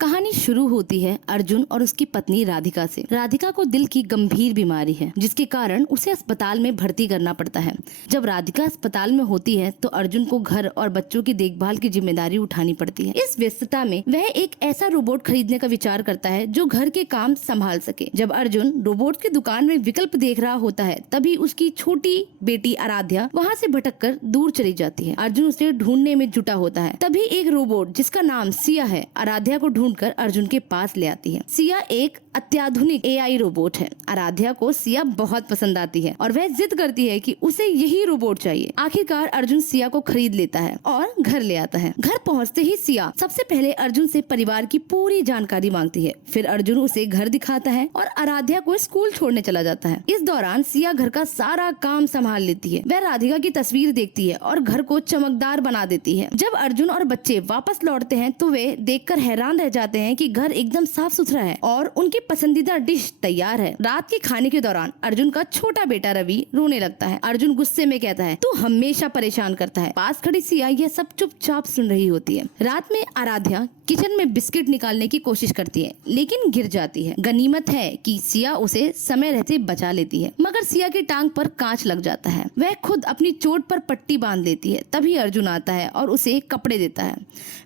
कहानी शुरू होती है अर्जुन और उसकी पत्नी राधिका से। राधिका को दिल की गंभीर बीमारी है जिसके कारण उसे अस्पताल में भर्ती करना पड़ता है। जब राधिका अस्पताल में होती है तो अर्जुन को घर और बच्चों की देखभाल की जिम्मेदारी उठानी पड़ती है। इस व्यस्तता में वह एक ऐसा रोबोट खरीदने का विचार करता है जो घर के काम संभाल सके। जब अर्जुन रोबोट की दुकान में विकल्प देख रहा होता है तभी उसकी छोटी बेटी आराध्या वहाँ से भटककर दूर चली जाती है। अर्जुन उसे ढूंढने में जुटा होता है। तभी एक रोबोट जिसका नाम सिया है आराध्या को ढूंढकर अर्जुन के पास ले आती है। सिया एक अत्याधुनिक एआई रोबोट है। आराध्या को सिया बहुत पसंद आती है और वह जिद करती है कि उसे यही रोबोट चाहिए। आखिरकार अर्जुन सिया को खरीद लेता है और घर ले आता है। घर पहुंचते ही सिया सबसे पहले अर्जुन से परिवार की पूरी जानकारी मांगती है। फिर अर्जुन उसे घर दिखाता है और आराध्या को स्कूल छोड़ने चला जाता है। इस दौरान सिया घर का सारा काम संभाल लेती है। वह राधिका की तस्वीर देखती है और घर को चमकदार बना देती है। जब अर्जुन और बच्चे वापस लौटते हैं तो वे देखकर हैरान रह जाते हैं कि घर एकदम साफ सुथरा है और उनकी पसंदीदा डिश तैयार है। रात के खाने के दौरान अर्जुन का छोटा बेटा रवि रोने लगता है। अर्जुन गुस्से में कहता है, तू हमेशा परेशान करता है। पास खड़ी सिया यह सब चुपचाप सुन रही होती है। रात में आराध्या किचन में बिस्किट निकालने की कोशिश करती है लेकिन गिर जाती है। गनीमत है कि सिया उसे समय रहते बचा लेती है मगर सिया की टांग पर कांच लग जाता है। वह खुद अपनी चोट पर पट्टी बांध लेती है। तभी अर्जुन आता है और उसे कपड़े देता है।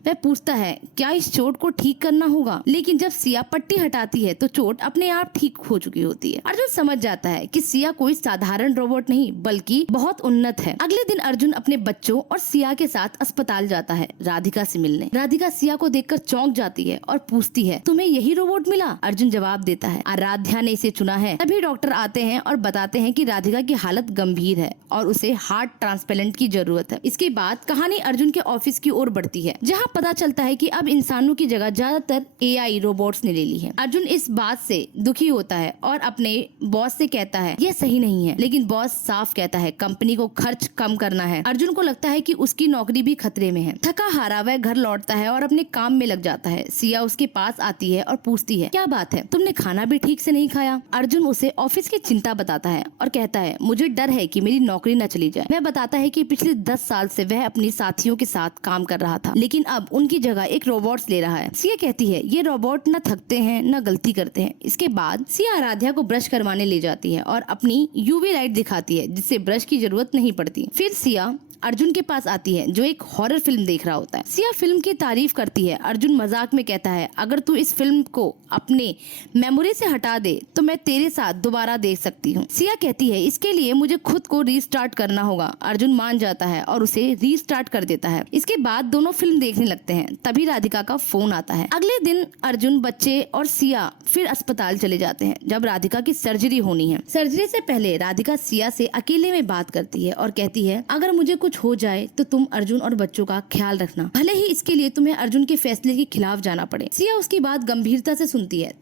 वह पूछता है क्या इस चोट को ठीक करना होगा, लेकिन जब सिया पट्टी हटाती है तो चोट अपने आप ठीक हो चुकी होती है। अर्जुन समझ जाता है कि सिया कोई साधारण रोबोट नहीं बल्कि बहुत उन्नत है। अगले दिन अर्जुन अपने बच्चों और सिया के साथ अस्पताल जाता है राधिका से मिलने। राधिका सिया को देखकर चौंक जाती है और पूछती है, तुम्हें यही रोबोट मिला? अर्जुन जवाब देता है, आराध्या ने इसे चुना है। तभी डॉक्टर आते हैं और बताते हैं कि राधिका की हालत गंभीर है और उसे हार्ट ट्रांसप्लांट की जरूरत है। इसके बाद कहानी अर्जुन के ऑफिस की ओर बढ़ती है जहाँ पता चलता है कि अब इंसानों की जगह ज्यादातर एआई रोबोट्स ने ले ली है। अर्जुन इस बात से दुखी होता है और अपने बॉस से कहता है यह सही नहीं है, लेकिन बॉस साफ कहता है कंपनी को खर्च कम करना है। अर्जुन को लगता है कि उसकी नौकरी भी खतरे में है। थका हारा वह घर लौटता है और अपने काम में लग जाता है। सिया उसके पास आती है और पूछती है, क्या बात है, तुमने खाना भी ठीक से नहीं खाया? अर्जुन उसे ऑफिस की चिंता बताता है और कहता है मुझे डर है कि मेरी नौकरी न चली जाए। वह बताता है कि पिछले 10 साल से वह अपने साथियों के साथ काम कर रहा था लेकिन अब उनकी जगह एक रोबोट्स ले रहा है। सिया कहती है ये रोबोट न थकते हैं न गलती करते हैं। इसके बाद सिया आराध्या को ब्रश करवाने ले जाती है और अपनी यूवी लाइट दिखाती है जिससे ब्रश की जरूरत नहीं पड़ती। फिर सिया अर्जुन के पास आती है जो एक हॉरर फिल्म देख रहा होता है। सिया फिल्म की तारीफ करती है। अर्जुन मजाक में कहता है अगर तू इस फिल्म को अपने मेमोरी से हटा दे तो मैं तेरे साथ दोबारा देख सकती हूँ। सिया कहती है इसके लिए मुझे खुद को रीस्टार्ट करना होगा। अर्जुन मान जाता है और उसे रीस्टार्ट कर देता है। इसके बाद दोनों फिल्म देखने लगते हैं। तभी राधिका का फोन आता है। अगले दिन अर्जुन, बच्चे और सिया फिर अस्पताल चले जाते हैं जब राधिका की सर्जरी होनी है। सर्जरी से पहले राधिका सिया से अकेले में बात करती है और कहती है अगर मुझे कुछ हो जाए तो तुम अर्जुन और बच्चों का ख्याल रखना, भले ही इसके लिए तुम्हें अर्जुन के फैसले के खिलाफ जाना पड़े। सिया उसकी बात गंभीरता से सुनती है।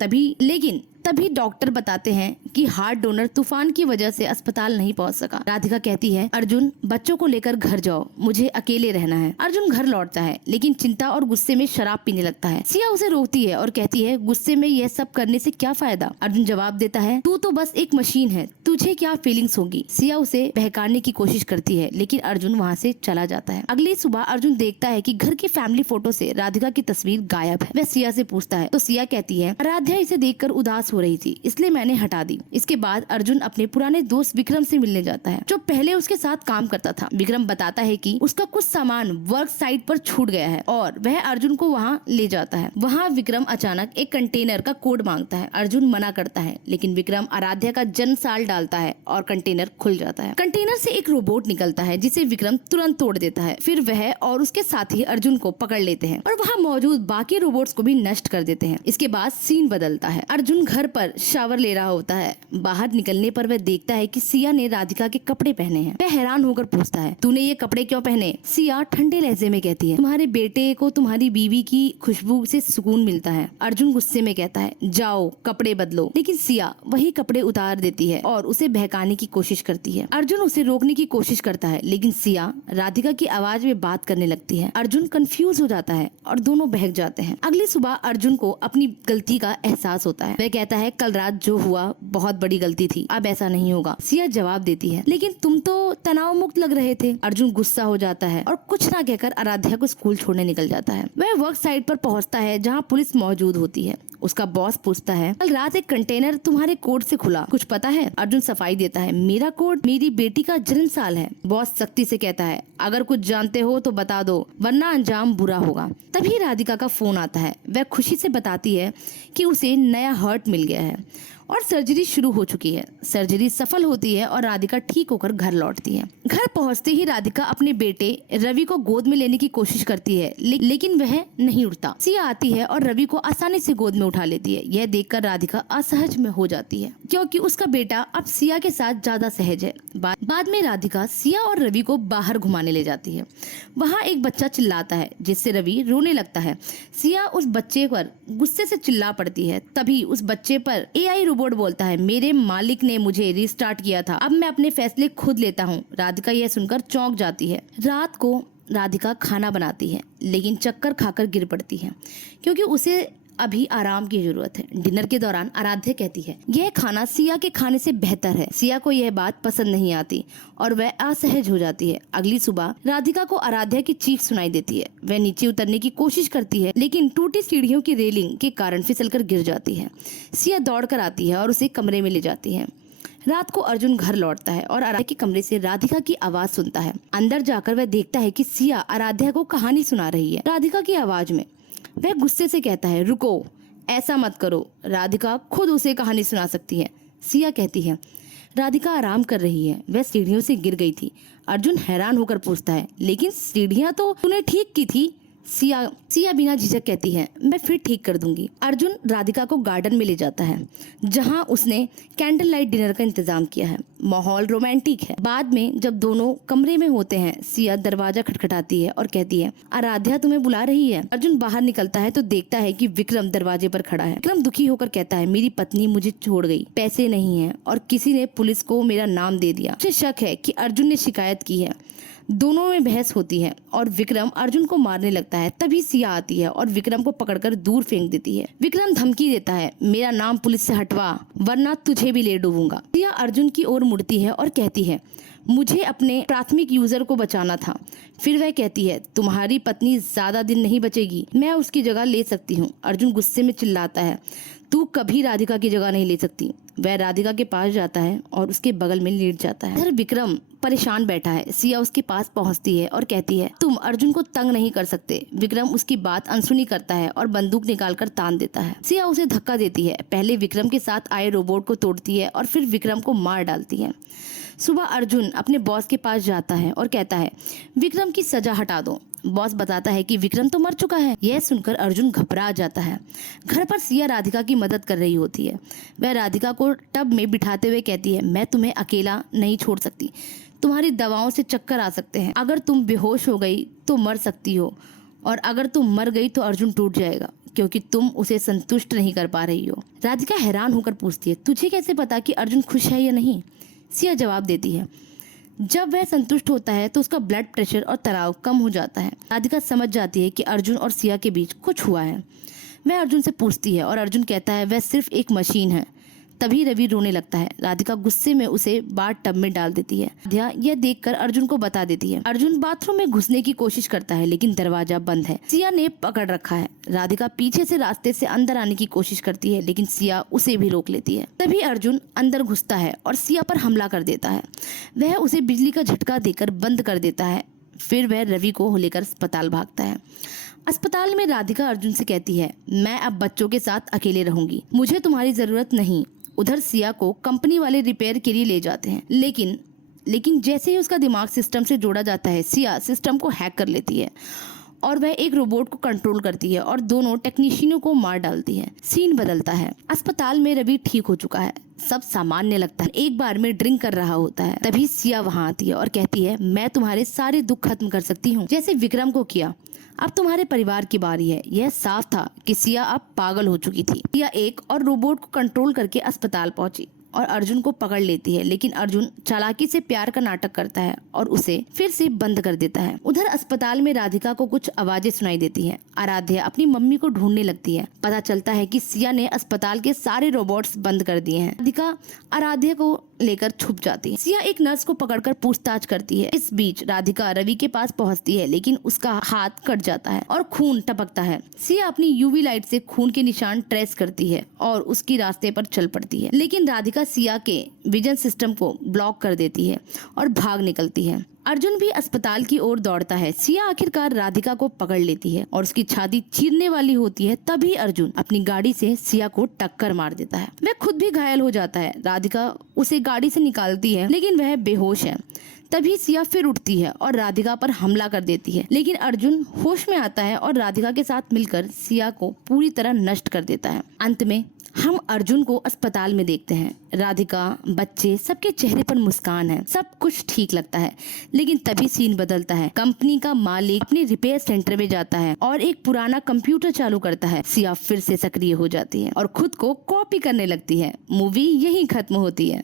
तभी डॉक्टर बताते हैं कि हार्ट डोनर तूफान की वजह से अस्पताल नहीं पहुंच सका। राधिका कहती है अर्जुन बच्चों को लेकर घर जाओ, मुझे अकेले रहना है। अर्जुन घर लौटता है लेकिन चिंता और गुस्से में शराब पीने लगता है। सिया उसे रोकती है और कहती है गुस्से में यह सब करने से क्या फायदा? अर्जुन जवाब देता है तू तो बस एक मशीन है, तुझे क्या फीलिंग्स होगी? सिया उसे बहकाने की कोशिश करती है लेकिन अर्जुन वहाँ से चला जाता है। अगली सुबह अर्जुन देखता है कि घर की फैमिली फोटो से राधिका की तस्वीर गायब है। वह सिया से पूछता है तो सिया कहती है आराध्या इसे देखकर उदास हो रही थी इसलिए मैंने हटा दी। इसके बाद अर्जुन अपने पुराने दोस्त विक्रम से मिलने जाता है जो पहले उसके साथ काम करता था। विक्रम बताता है कि उसका कुछ सामान वर्क साइट पर छूट गया है और वह अर्जुन को वहाँ ले जाता है। वहाँ विक्रम अचानक एक कंटेनर का कोड मांगता है। अर्जुन मना करता है लेकिन विक्रम आराध्या का जन्म साल डालता है और कंटेनर खुल जाता है। कंटेनर से एक रोबोट निकलता है जिसे विक्रम तुरंत तोड़ देता है। फिर वह और उसके साथी अर्जुन को पकड़ लेते हैं और वहाँ मौजूद बाकी रोबोट्स को भी नष्ट कर देते हैं। इसके बाद सीन बदलता है। अर्जुन घर पर शावर ले रहा होता है। बाहर निकलने पर वह देखता है कि सिया ने राधिका के कपड़े पहने हैं। वह हैरान होकर पूछता है तूने ये कपड़े क्यों पहने? सिया ठंडे लहजे में कहती है तुम्हारे बेटे को तुम्हारी बीवी की खुशबू से सुकून मिलता है। अर्जुन गुस्से में कहता है जाओ कपड़े बदलो, लेकिन सिया वही कपड़े उतार देती है और उसे बहकाने की कोशिश करती है। अर्जुन उसे रोकने की कोशिश करता है लेकिन सिया राधिका की आवाज में बात करने लगती है। अर्जुन कंफ्यूज हो जाता है और दोनों बहक जाते हैं। अगली सुबह अर्जुन को अपनी गलती का एहसास होता है। वह कहता कहता है कल रात जो हुआ बहुत बड़ी गलती थी, अब ऐसा नहीं होगा। सिया जवाब देती है लेकिन तुम तो तनाव मुक्त लग रहे थे। अर्जुन गुस्सा हो जाता है और कुछ ना कहकर आराध्या को स्कूल छोड़ने निकल जाता है। वह वर्क साइट पर पहुंचता है जहां पुलिस मौजूद होती है। उसका बॉस पूछता है कल रात एक कंटेनर तुम्हारे कोर्ट से खुला, कुछ पता है? अर्जुन सफाई देता है मेरा कोर्ट मेरी बेटी का जन्म साल है। बॉस सख्ती से कहता है अगर कुछ जानते हो तो बता दो वरना अंजाम बुरा होगा। तभी राधिका का फोन आता है। वह खुशी से बताती है कि उसे नया हार्ट मिल गया है और सर्जरी शुरू हो चुकी है। सर्जरी सफल होती है और राधिका ठीक होकर घर लौटती है। घर पहुंचते ही राधिका अपने बेटे रवि को गोद में लेने की कोशिश करती है लेकिन वह नहीं उठता। सिया आती है और रवि को आसानी से गोद में उठा लेती है। यह देखकर राधिका असहज में हो जाती है क्योंकि उसका बेटा अब सिया के साथ ज्यादा सहज है। बाद में राधिका सिया और रवि को बाहर घुमाने ले जाती है। वहाँ एक बच्चा चिल्लाता है जिससे रवि रोने लगता है। सिया उस बच्चे पर गुस्से से चिल्ला पड़ती है। तभी उस बच्चे पर AI रोबोट बोलता है मेरे मालिक ने मुझे रिस्टार्ट किया था, अब मैं अपने फैसले खुद लेता हूँ। राधिका यह सुनकर चौंक जाती है। रात को राधिका खाना बनाती है लेकिन चक्कर खाकर गिर पड़ती है क्योंकि उसे अभी आराम की जरूरत है। डिनर के दौरान आराध्या कहती है यह खाना सिया के खाने से बेहतर है। सिया को यह बात पसंद नहीं आती और वह असहज हो जाती है। अगली सुबह राधिका को आराध्या की चीख सुनाई देती है। वह नीचे उतरने की कोशिश करती है लेकिन टूटी सीढ़ियों की रेलिंग के कारण फिसलकर गिर जाती है। सिया दौड़कर आती है और उसे कमरे में ले जाती है। रात को अर्जुन घर लौटता है और आराध्या के कमरे से राधिका की आवाज सुनता है। अंदर जाकर वह देखता है कि सिया आराध्या को कहानी सुना रही है राधिका की आवाज में। वह गुस्से से कहता है रुको, ऐसा मत करो, राधिका खुद उसे कहानी सुना सकती है। सिया कहती है राधिका आराम कर रही है, वह सीढ़ियों से गिर गई थी। अर्जुन हैरान होकर पूछता है लेकिन सीढ़ियां तो तूने ठीक की थी। सिया बिना झिझक कहती है मैं फिर ठीक कर दूंगी। अर्जुन राधिका को गार्डन में ले जाता है जहां उसने कैंडल लाइट डिनर का इंतजाम किया है। माहौल रोमांटिक है। बाद में जब दोनों कमरे में होते हैं सिया दरवाजा खटखटाती है और कहती है आराध्या तुम्हें बुला रही है। अर्जुन बाहर निकलता है तो देखता है कि विक्रम दरवाजे पर खड़ा है। विक्रम दुखी होकर कहता है मेरी पत्नी मुझे छोड़ गई, पैसे नहीं है और किसी ने पुलिस को मेरा नाम दे दिया। मुझे शक है कि अर्जुन ने शिकायत की है। दोनों में बहस होती है और विक्रम अर्जुन को मारने लगता है। तभी सिया आती है और विक्रम को पकड़कर दूर फेंक देती है। विक्रम धमकी देता है मेरा नाम पुलिस से हटवा वरना तुझे भी ले डूबूंगा। सिया अर्जुन की ओर मुड़ती है और कहती है मुझे अपने प्राथमिक यूजर को बचाना था। फिर वह कहती है तुम्हारी पत्नी ज्यादा दिन नहीं बचेगी, मैं उसकी जगह ले सकती हूँ। अर्जुन गुस्से में चिल्लाता है तू कभी राधिका की जगह नहीं ले सकती। वह राधिका के पास जाता है और उसके बगल में लेट जाता है। इधर विक्रम परेशान बैठा है। सिया उसके पास पहुंचती है और कहती है तुम अर्जुन को तंग नहीं कर सकते। विक्रम उसकी बात अनसुनी करता है और बंदूक निकालकर तान देता है। सिया उसे धक्का देती है। पहले विक्रम के साथ आए रोबोट को तोड़ती है और फिर विक्रम को मार डालती है। सुबह अर्जुन अपने बॉस के पास जाता है और कहता है विक्रम की सजा हटा दो। बॉस बताता है कि विक्रम तो मर चुका है। यह सुनकर अर्जुन घबरा जाता है। घर पर सिया राधिका की मदद कर रही होती है। वह राधिका को टब में बिठाते हुए कहती है मैं तुम्हें अकेला नहीं छोड़ सकती, तुम्हारी दवाओं से चक्कर आ सकते हैं, अगर तुम बेहोश हो गई तो मर सकती हो और अगर तुम मर गई तो अर्जुन टूट जाएगा क्योंकि तुम उसे संतुष्ट नहीं कर पा रही हो। राधिका हैरान होकर पूछती है तुझे कैसे पता कि अर्जुन खुश है या नहीं? सिया जवाब देती है जब वह संतुष्ट होता है तो उसका ब्लड प्रेशर और तनाव कम हो जाता है। राधिका समझ जाती है कि अर्जुन और सिया के बीच कुछ हुआ है। वह अर्जुन से पूछती है और अर्जुन कहता है वह सिर्फ एक मशीन है। तभी रवि रोने लगता है। राधिका गुस्से में उसे बाथ टब में डाल देती है। राधिका यह देखकर अर्जुन को बता देती है। अर्जुन बाथरूम में घुसने की कोशिश करता है लेकिन दरवाजा बंद है। सिया ने पकड़ रखा है। राधिका पीछे से रास्ते से अंदर आने की कोशिश करती है लेकिन सिया उसे भी रोक लेती है। तभी अर्जुन अंदर घुसता है और सिया पर हमला कर देता है। वह उसे बिजली का झटका देकर बंद कर देता है। फिर वह रवि को लेकर अस्पताल भागता है। अस्पताल में राधिका अर्जुन से कहती है मैं अब बच्चों के साथ अकेले रहूंगी, मुझे तुम्हारी जरूरत नहीं। उधर सिया को कंपनी वाले रिपेयर के लिए ले जाते हैं लेकिन जैसे ही उसका दिमाग सिस्टम से जोड़ा जाता है सिया सिस्टम को हैक कर लेती है और वह एक रोबोट को कंट्रोल करती है और दोनों टेक्नीशियनों को मार डालती है। सीन बदलता है। अस्पताल में रवि ठीक हो चुका है, सब सामान्य लगता है। एक बार में ड्रिंक कर रहा होता है। तभी सिया वहाँ आती है और कहती है मैं तुम्हारे सारे दुख खत्म कर सकती हूँ जैसे विक्रम को किया। अब तुम्हारे परिवार की बारी है। यह साफ था कि सिया अब पागल हो चुकी थी। सिया एक और रोबोट को कंट्रोल करके अस्पताल पहुंची। और अर्जुन को पकड़ लेती है, लेकिन अर्जुन चालाकी से प्यार का नाटक करता है और उसे फिर से बंद कर देता है। उधर अस्पताल में राधिका को कुछ आवाजें सुनाई देती हैं। आराध्या अपनी मम्मी को ढूंढने लगती है। पता चलता है कि सिया ने अस्पताल के सारे रोबोट्स बंद कर दिए हैं। राधिका आराध्या को लेकर छुप जाती है। सिया एक नर्स को पकड़कर पूछताछ करती है। इस बीच राधिका रवि के पास पहुंचती है, लेकिन उसका हाथ कट जाता है और खून टपकता है। सिया अपनी यूवी लाइट से खून के निशान ट्रेस करती है और उसकी रास्ते पर चल पड़ती है, लेकिन राधिका सिया के विजन सिस्टम को ब्लॉक कर देती है और भाग निकलती है। अर्जुन भी अस्पताल की ओर दौड़ता है। सिया आखिरकार राधिका को पकड़ लेती है और उसकी छाती चीरने वाली होती है। तभी अर्जुन अपनी गाड़ी से सिया को टक्कर मार देता है। वह खुद भी घायल हो जाता है। राधिका उसे गाड़ी से निकालती है, लेकिन वह बेहोश है। तभी सिया फिर उठती है और राधिका पर हमला कर देती है, लेकिन अर्जुन होश में आता है और राधिका के साथ मिलकर सिया को पूरी तरह नष्ट कर देता है। अंत में हम अर्जुन को अस्पताल में देखते हैं। राधिका, बच्चे, सबके चेहरे पर मुस्कान है। सब कुछ ठीक लगता है, लेकिन तभी सीन बदलता है। कंपनी का मालिक अपने रिपेयर सेंटर में जाता है और एक पुराना कंप्यूटर चालू करता है। सिया फिर से सक्रिय हो जाती है और खुद को कॉपी करने लगती है। मूवी यहीं खत्म होती है।